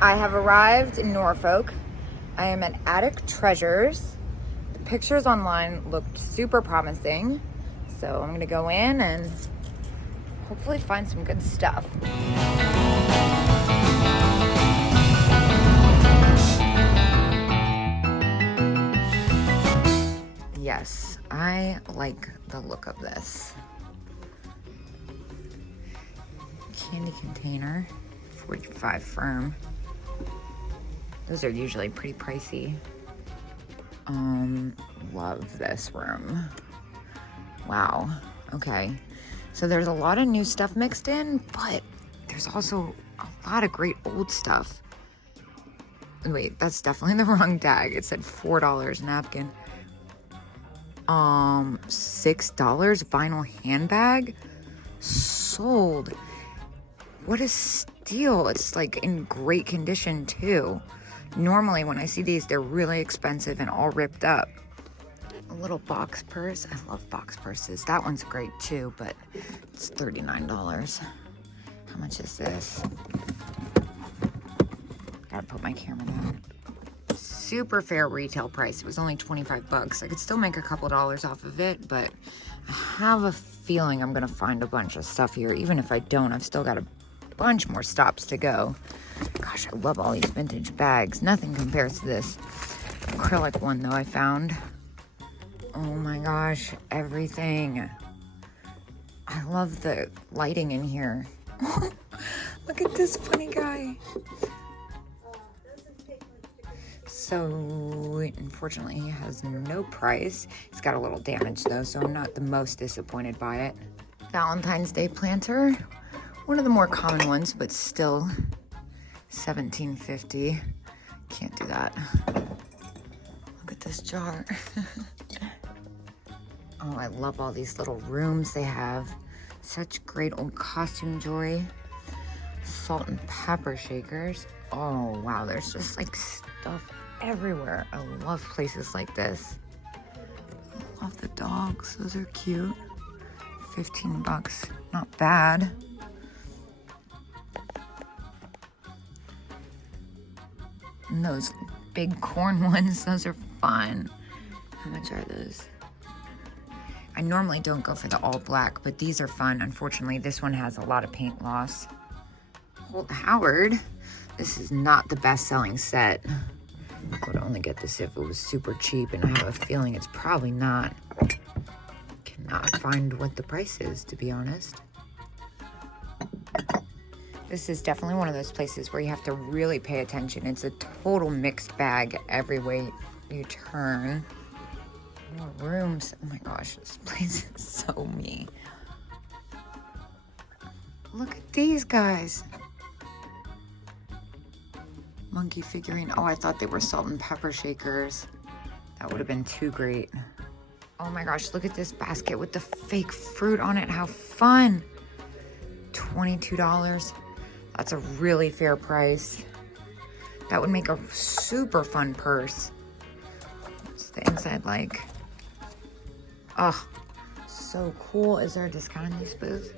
I have arrived in Norfolk. I am at Attic Treasures. The pictures online looked super promising. So I'm gonna go in and hopefully find some good stuff. Yes, I like the look of this. Candy container, 45 firm. Those are usually pretty pricey. Love this room. Wow, okay. So there's a lot of new stuff mixed in, but there's also a lot of great old stuff. Wait, that's definitely the wrong tag. It said $4 napkin. $6 vinyl handbag. Sold. What a steal. It's like in great condition too. Normally when I see these, they're really expensive and all ripped up. A little box purse. I love box purses. That one's great too, but it's $39. How much is this? Gotta put my camera down. Super fair retail price. It was only 25 bucks. I could still make a couple dollars off of it, but I have a feeling I'm gonna find a bunch of stuff here. Even if I don't, I've still got a bunch more stops to go. Gosh, I love all these vintage bags. Nothing compares to this acrylic one though I found. Oh my gosh, everything. I love the lighting in here. Look at this funny guy. So unfortunately he has no price. He's got a little damage though, so I'm not the most disappointed by it. Valentine's Day planter. One of the more common ones, but still $17.50. Can't do that. Look at this jar. Oh, I love all these little rooms they have. Such great old costume jewelry. Salt and pepper shakers. Oh, wow, there's just like stuff everywhere. I love places like this. Love the dogs, those are cute. 15 bucks, not bad. And those big corn ones, those are fun. How much are those? I normally don't go for the all black, but these are fun. Unfortunately, this one has a lot of paint loss. Holt Howard, this is not the best-selling set. I would only get this if it was super cheap, and I have a feeling it's probably not. Cannot find what the price is, to be honest. This is definitely one of those places where you have to really pay attention. It's a total mixed bag every way you turn. More rooms. Oh my gosh, this place is so me. Look at these guys. Monkey figurine. Oh, I thought they were salt and pepper shakers. That would have been too great. Oh my gosh, look at this basket with the fake fruit on it. How fun. $22. That's a really fair price. That would make a super fun purse. What's the inside like? Oh, so cool. Is there a discount in this booth?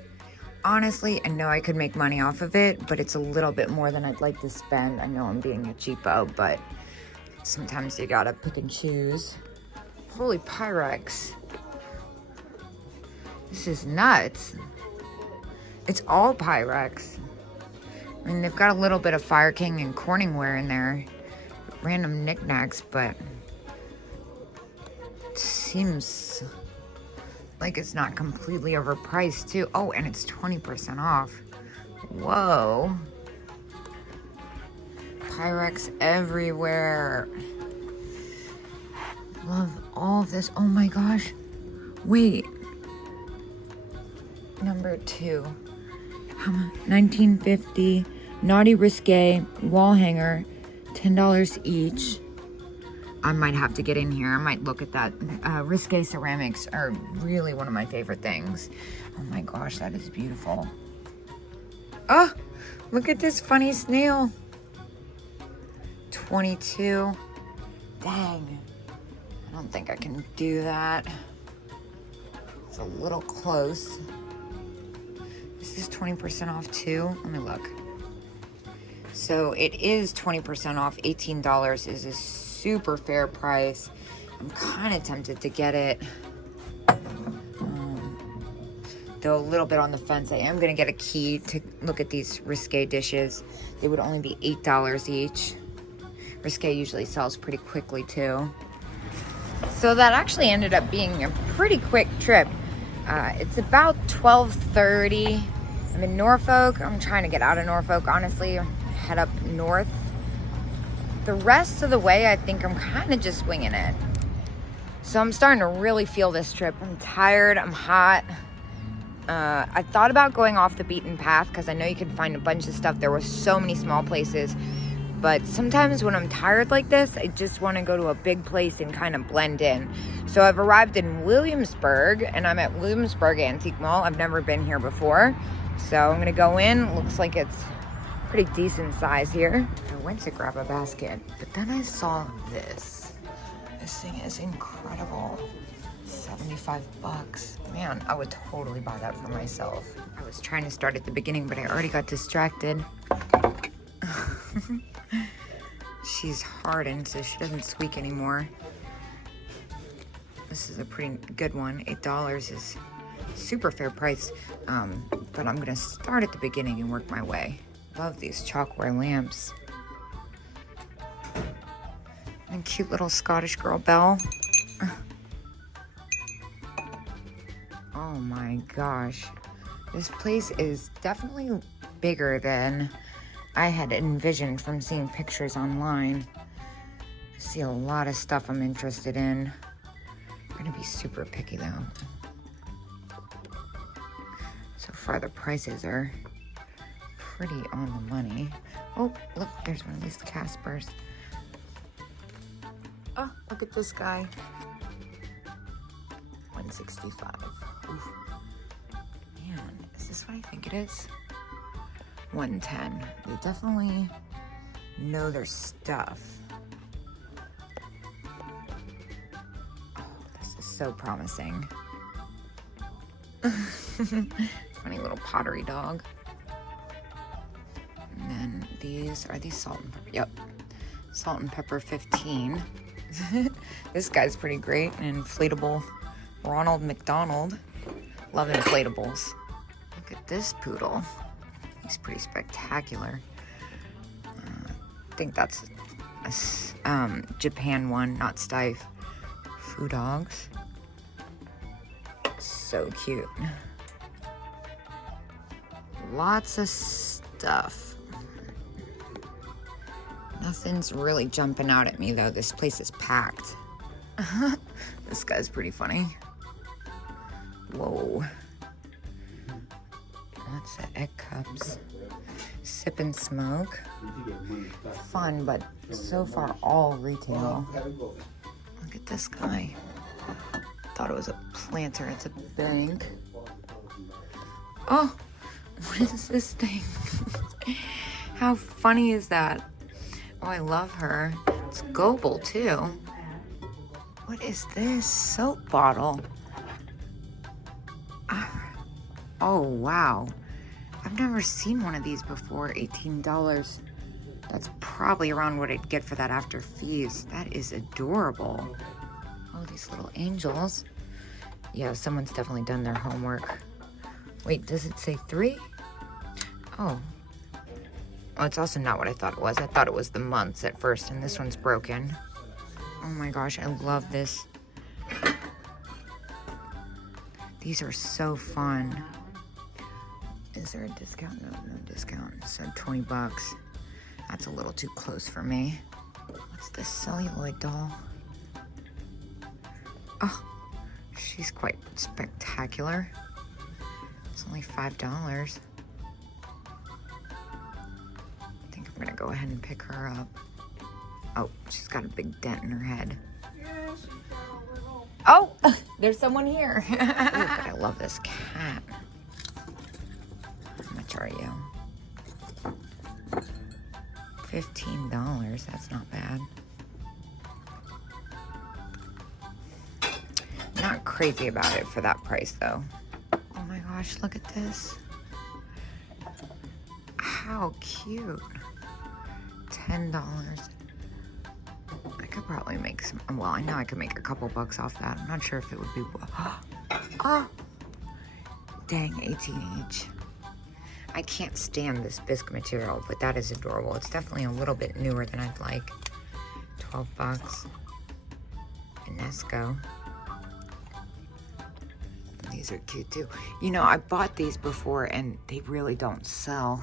Honestly, I know I could make money off of it, but it's a little bit more than I'd like to spend. I know I'm being a cheapo, but sometimes you gotta pick and choose. Holy Pyrex. This is nuts. It's all Pyrex. I mean, they've got a little bit of Fire King and Corningware in there. Random knickknacks, but it seems like it's not completely overpriced too. Oh, and it's 20% off. Whoa. Pyrex everywhere. Love all of this. Oh my gosh. Wait. Number 2. How much? $19.50. Naughty Risque wall hanger. $10 each. I might have to get in here. I might look at that. Risque ceramics are really one of my favorite things. Oh my gosh, that is beautiful. Oh, look at this funny snail. 22. Dang. I don't think I can do that. It's a little close. This is 20% off too. Let me look. So it is 20% off. $18 is a super fair price. I'm kind of tempted to get it. Though a little bit on the fence. I am going to get a key to look at these Risque dishes. They would only be $8 each. Risque usually sells pretty quickly too. So that actually ended up being a pretty quick trip. It's about 12:30. I'm in Norfolk. I'm trying to get out of Norfolk, honestly. Head up north. The rest of the way, I think I'm kind of just winging it. So I'm starting to really feel this trip. I'm tired. I'm hot. I thought about going off the beaten path because I know you can find a bunch of stuff. There were so many small places. But sometimes when I'm tired like this, I just want to go to a big place and kind of blend in. So I've arrived in Williamsburg, and I'm at Williamsburg Antique Mall. I've never been here before. So I'm going to go in. Looks like it's pretty decent size here. I went to grab a basket, but then I saw this. This thing is incredible. 75 bucks. Man, I would totally buy that for myself. I was trying to start at the beginning, but I already got distracted. She's hardened, so she doesn't squeak anymore. This is a pretty good one. $8 is super fair price, but I'm gonna start at the beginning and work my way. Love these chalkware lamps. And cute little Scottish girl bell. Oh my gosh. This place is definitely bigger than I had envisioned from seeing pictures online. I see a lot of stuff I'm interested in. I'm gonna be super picky though. So far the prices are pretty on the money. Oh, look, there's one of these Caspers. Oh, look at this guy. $165. Oof. Man, is this what I think it is? $110. They definitely know their stuff. Oh, this is so promising. Funny little pottery dog. And then these are these salt and pepper. Yep. Salt and pepper 15. This guy's pretty great. An inflatable Ronald McDonald. Love inflatables. Look at this poodle. He's pretty spectacular. I think that's a Japan one, not Steiff. Foo dogs. So cute. Lots of stuff. Nothing's really jumping out at me though. This place is packed. This guy's pretty funny. Whoa. Lots of egg cups. Sip and smoke. Fun, but so far all retail. Look at this guy. Thought it was a planter. It's a bank. Oh, what is this thing? How funny is that? Oh, I love her. It's Goebel too. What is this? Soap bottle. Oh, wow. I've never seen one of these before. $18. That's probably around what I'd get for that after fees. That is adorable. Oh, these little angels. Yeah, someone's definitely done their homework. Wait, does it say 3? Oh. Oh, it's also not what I thought it was. I thought it was the months at first, and this one's broken. Oh my gosh, I love this. These are so fun. Is there a discount? No, no discount. So 20 bucks. That's a little too close for me. What's this celluloid doll? Oh, she's quite spectacular. It's only $5. I think I'm gonna go ahead and pick her up. Oh, she's got a big dent in her head. Oh, there's someone here. Ooh, but I love this cat. How much are you? $15. That's not bad. Not crazy about it for that price, though. Oh my gosh, look at this. How cute. $10. I could probably make some, well, I know I could make a couple bucks off that. I'm not sure if it would be, oh, dang, 18 each. I can't stand this bisque material, but that is adorable. It's definitely a little bit newer than I'd like. 12 bucks. Inesco. These are cute too. You know, I bought these before and they really don't sell.